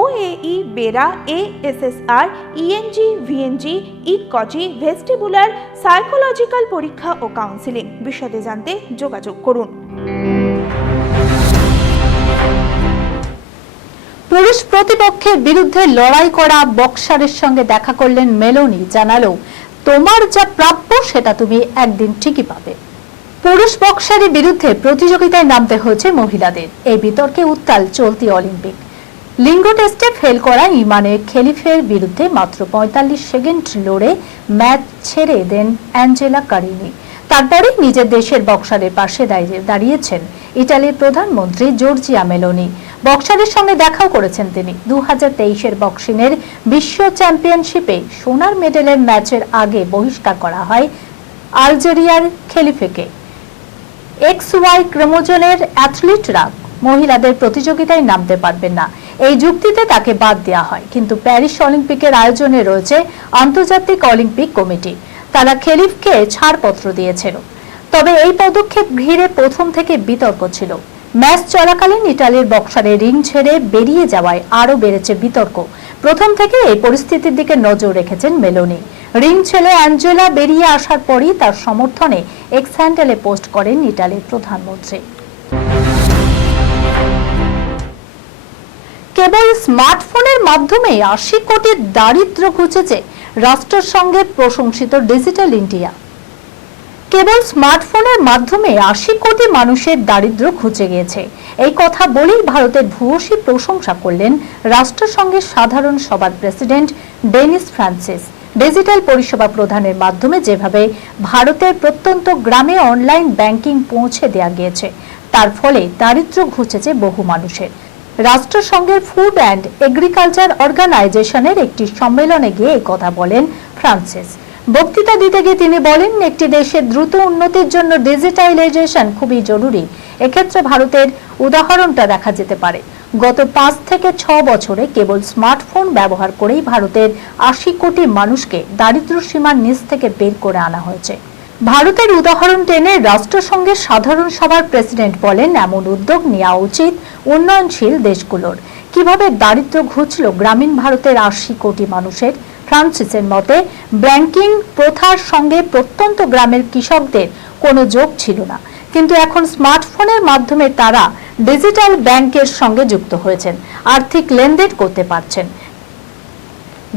OAE BERA ASSR ENG VNG ইকজি vestibular psychological পরীক্ষা ও counselling বিশদে জানতে যোগাযোগ করুন। পুরুষ প্রতিপক্ষের বিরুদ্ধে লড়াই করা বক্সারের সঙ্গে দেখা করলেন মেলোনি, জানালো, তোমার যা প্রাপ্য সেটা তুমি একদিন ঠিকই পাবে। পুরুষ বক্সারের বিরুদ্ধে প্রতিযোগিতায় নামতে হয়েছে মহিলাদের। এই বিতর্কে উত্তাল চলতি অলিম্পিক। লিঙ্গ টেস্টে ফেল করা ইমানের খেলিফের বিরুদ্ধে মাত্র পঁয়তাল্লিশ সেকেন্ড লড়ে ম্যাচ ছেড়ে দেন অ্যাঞ্জেলা কারিনি। তারপরে নিজের দেশের বক্সারের পাশে দাঁড়িয়েছেন ইটালির প্রধানমন্ত্রী জর্জিয়া মেলোনি। বক্সারের সঙ্গে দেখাও করেছেন তিনি। দু হাজার তেইশের বক্সিংয়ের বিশ্ব চ্যাম্পিয়নশিপে সোনার মেডেলের ম্যাচের আগে বহিষ্কার করা হয় আলজেরিয়ার খেলিফেকে। এক্স ওয়াই ক্রোমোজোনের অ্যাথলিটরা মহিলাদের প্রতিযোগিতায় নামতে পারবেন না। এই যুক্তিতে তাকে বাদ দেওয়া হয়। কিন্তু প্যারিস অলিম্পিকের আয়োজনে রয়েছে আন্তর্জাতিক অলিম্পিক কমিটি। তারা খেলিফকে ছাড়পত্র দিয়েছিল। তবে এই পদক্ষেপ ঘিরে প্রথম থেকে বিতর্ক ছিল। ম্যাচ চলাকালীন ইটালির বক্সারে রিং ছেড়ে বেরিয়ে যাওয়ায় আরও বেড়েছে বিতর্ক। প্রথম থেকে এই পরিস্থিতির দিকে নজর রেখেছেন মেলোনি। রিং ছেলে অ্যাঞ্জেলা বেরিয়ে আসার পরই তার সমর্থনে এক্স হ্যান্ডেলে পোস্ট করেন ইটালির প্রধানমন্ত্রী। কেবল স্মার্টফোনের মাধ্যমে আশি কোটির দারিদ্র ঘুচেছে রাষ্ট্রসংঘের প্রশংসিত ডিজিটাল ইন্ডিয়া। কেবল স্মার্টফোনের মাধ্যমে আশি কোটি মানুষের দারিদ্র ঘুচে গিয়েছে। এই কথা বলেই ভারতের ভূয়সী প্রশংসা করলেন রাষ্ট্রসংঘের সাধারণ সভার প্রেসিডেন্ট ডেনিস ফ্রান্সিস। ডিজিটাল পরিষেবা প্রদানের মাধ্যমে যেভাবে ভারতের প্রত্যন্ত গ্রামে অনলাইন ব্যাংকিং পৌঁছে দেওয়া গিয়েছে, তার ফলে দারিদ্র ঘুচেছে বহু মানুষের। রাষ্ট্রসংঘের ফুড অ্যান্ড এগ্রিকালচার অর্গানাইজেশনের একটি সম্মেলনে গিয়ে কথা বলেন ফ্রান্সিস। বক্তৃতা দিতে গিয়ে তিনি বলেন, একটি দেশের দ্রুত উন্নতির জন্য ডিজিটালাইজেশন খুবই জরুরি। এক্ষেত্রে ভারতের উদাহরণটা দেখা যেতে পারে। গত পাঁচ থেকে ছ বছরে কেবল স্মার্টফোন ব্যবহার করেই ভারতের আশি কোটি মানুষকে দারিদ্র সীমার নিচ থেকে বের করে আনা হয়েছে। ভারতের উদাহরণ টেনে রাষ্ট্রসংঘের সাধারণ সভার প্রেসিডেন্ট বলেন, এমন উদ্যোগ নেওয়া উচিত উন্নয়নশীল দেশগুলোর। কীভাবে দারিদ্র ঘুচল গ্রামীণ ভারতের আশি কোটি মানুষের? ফ্রান্সিসের মতে, ব্যাংকিং প্রথার সঙ্গে প্রত্যন্ত গ্রামের কৃষকদের কোনো যোগ ছিল না। কিন্তু এখন স্মার্টফোনের মাধ্যমে তারা ডিজিটাল ব্যাংকের সঙ্গে যুক্ত হয়েছেন, আর্থিক লেনদেন করতে পারছেন।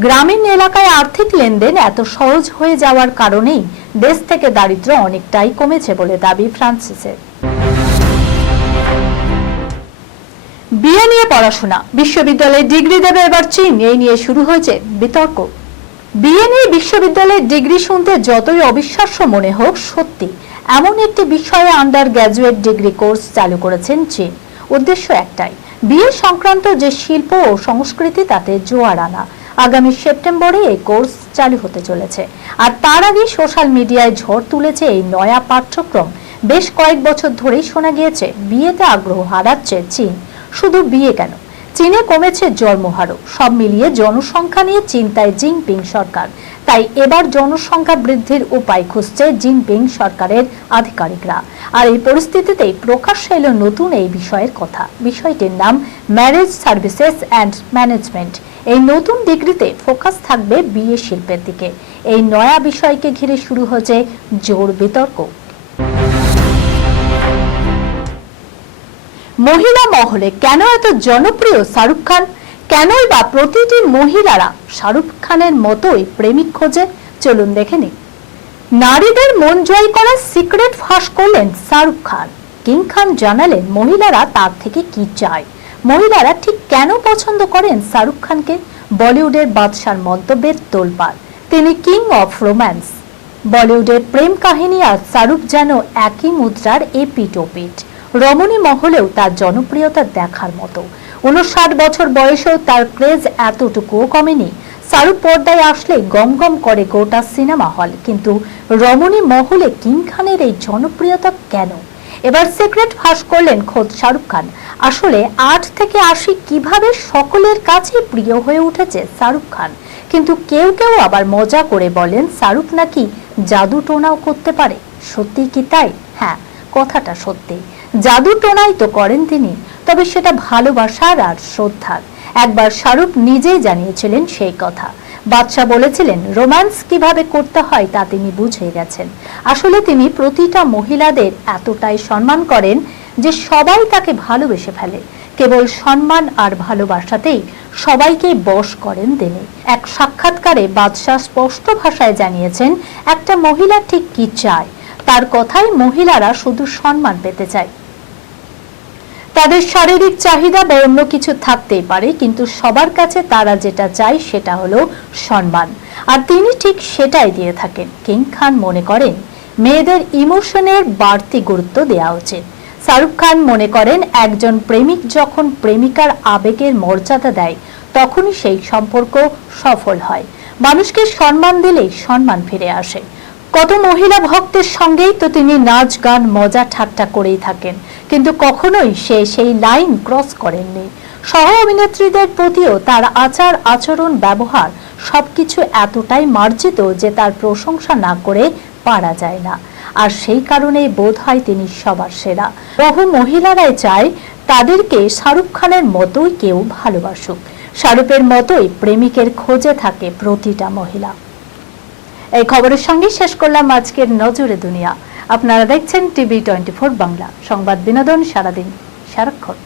গ্রামীণ এলাকায় আর্থিক লেনদেন এত সহজ হয়ে যাওয়ার কারণেই দেশ থেকে দারিদ্র অনেকটাই কমেছে বলে দাবি ফ্রান্সিসের। বিয়ে নিয়ে পড়াশোনা। বিশ্ববিদ্যালয়ে ডিগ্রি দেবে এবার চীন। এই নিয়ে শুরু হয়েছে বিতর্ক। বিয়ে নিয়ে বিশ্ববিদ্যালয়ের ডিগ্রি শুনতে যতই অবিশ্বাস্য মনে হোক, সত্যি, এমন একটি বিষয়ে আন্ডার গ্র্যাজুয়েট ডিগ্রি কোর্স চালু করেছেন চীন। উদ্দেশ্য একটাই, বিয়ে সংক্রান্ত যে শিল্প ও সংস্কৃতি, তাতে জোয়ার আনা। আগামী সেপ্টেম্বরে এই কোর্স চালু হতে চলেছে। আর তার আগে সোশ্যাল মিডিয়ায় ঝড় তুলেছে এই নয়া পাঠ্যক্রম। বেশ কয়েক বছর ধরেই শোনা গিয়েছে, বিয়েতে আগ্রহ হারাচ্ছে চীন। শুধু বিয়ে কেন? চীনে কমেছে জন্মহারও। সব মিলিয়ে জনসংখ্যা নিয়ে চিন্তায় জিনপিং সরকার। তাই এবার জনসংখ্যা বৃদ্ধির উপায় খুঁজছে জিনপিং সরকারের আধিকারিকরা। আর এই পরিস্থিতিতেই প্রকাশ্যে এলো নতুন এই বিষয়ের কথা। বিষয়টির নাম ম্যারেজ সার্ভিসেস অ্যান্ড ম্যানেজমেন্ট। এই নতুন ডিগ্রিতে ফোকাস থাকবে বিয়ে শিল্পের দিকে। এই নয়া বিষয়কে ঘিরে শুরু হয়েছে জোর বিতর্ক। মহিলা মহলে কেন এত জনপ্রিয় শাহরুখ খান? কেনই বা প্রতিটি মহিলারা শাহরুখ খানের মতোই প্রেমিক খোঁজে? চলুন দেখে নিন নারীদের মন জয় করার সিক্রেট ফাঁস করলেন শাহরুখ খান। কিং খান জানালেন মহিলারা তার থেকে কি চায়? মহিলারা ঠিক কেন পছন্দ করেন শাহরুখ খানকে? বলিউডের বাদশার মন্তব্যের তোলপাড়। তিনি কিং অফ রোম্যান্স। বলিউডের প্রেম কাহিনী আর শাহরুখ যেন একই মুদ্রার এপিট রমণী মহলেও তার জনপ্রিয়তা দেখার মতো। উনষাট বছর বয়সেও তার ক্রেজ এতটুকুও কমেনি। শাহরুখ পর্দায় আসলে গম গম করে গোটা সিনেমা হল। কিন্তু রমণী মহলে কিং খানের এই জনপ্রিয়তা কেন? এবার সিক্রেট ফাঁস করলেন খোদ শাহরুখ খান। আসলে আট থেকে আশি কীভাবে সকলের কাছে প্রিয় হয়ে উঠেছে শাহরুখ খান? কিন্তু কেউ কেউ আবার মজা করে বলেন, শাহরুখ নাকি জাদু টোনাও করতে পারে? সত্যি কি তাই? হ্যাঁ কথাটা সত্যি। জাদু টোনাই তো করেন তিনি, তবে সেটা ভালোবাসার আর শ্রদ্ধার। একবার শাহরুখ নিজেই জানিয়েছিলেন সেই কথা। বাদশাহ বলেছিলেন, রোম্যান্স কীভাবে করতে হয় তা তিনি বুঝে গেছেন। আসলে তিনি প্রতিটা মহিলাদের এতটাই সম্মান করেন যে সবাই তাকে ভালোবেসে ফেলে। কেবল সম্মান আর ভালোবাসাতেই সবাইকে বশ করেন তিনি। এক সাক্ষাৎকারে বাদশাহ স্পষ্ট ভাষায় জানিয়েছেন, একটা মহিলা ঠিক কি চায়? তার কথাই মহিলারা শুধু সম্মান পেতে চায়। তাদের শারীরিক চাহিদা বা অন্য কিছু থাকতেই পারে, কিন্তু সবার কাছে তারা যেটা চায় সেটা হলো সম্মান। আর তিনি ঠিক সেটাই দিয়ে থাকেন। কিং খান মনে করেন, মেয়েদের ইমোশনের বাড়তি গুরুত্ব দেওয়া উচিত। শাহরুখ খান মনে করেন, একজন প্রেমিক যখন প্রেমিকার আবেগের মর্যাদা দেয়, তখনই সেই সম্পর্ক সফল হয়। মানুষকে সম্মান দিলেই সম্মান ফিরে আসে। কত মহিলা ভক্তের সঙ্গেই তো তিনি নাচ, গান, মজা ঠাট্টা করেই থাকেন, কিন্তু কখনোই সে সেই লাইন ক্রস করেননি। সহ অভিনেত্রীদের প্রতিও তার আচার, আচরণ, ব্যবহার সবকিছু এতটাই মার্জিত যে তার প্রশংসা না করে পারা যায় না। আর সেই কারণেই বোধ হয় তিনি সবার সেরা। বহু মহিলারাই চায় তাদেরকে শাহরুখ খানের মতোই কেউ ভালোবাসুক। শাহরুখের মতোই প্রেমিকের খোঁজে থাকে প্রতিটা মহিলা। এই খবরের সঙ্গে শেষ করলাম আজকের নজরে দুনিয়া। আপনারা দেখছেন টিভি টোয়েন্টি বাংলা। সংবাদ বিনোদন সারাদিন। সারাক্ষণ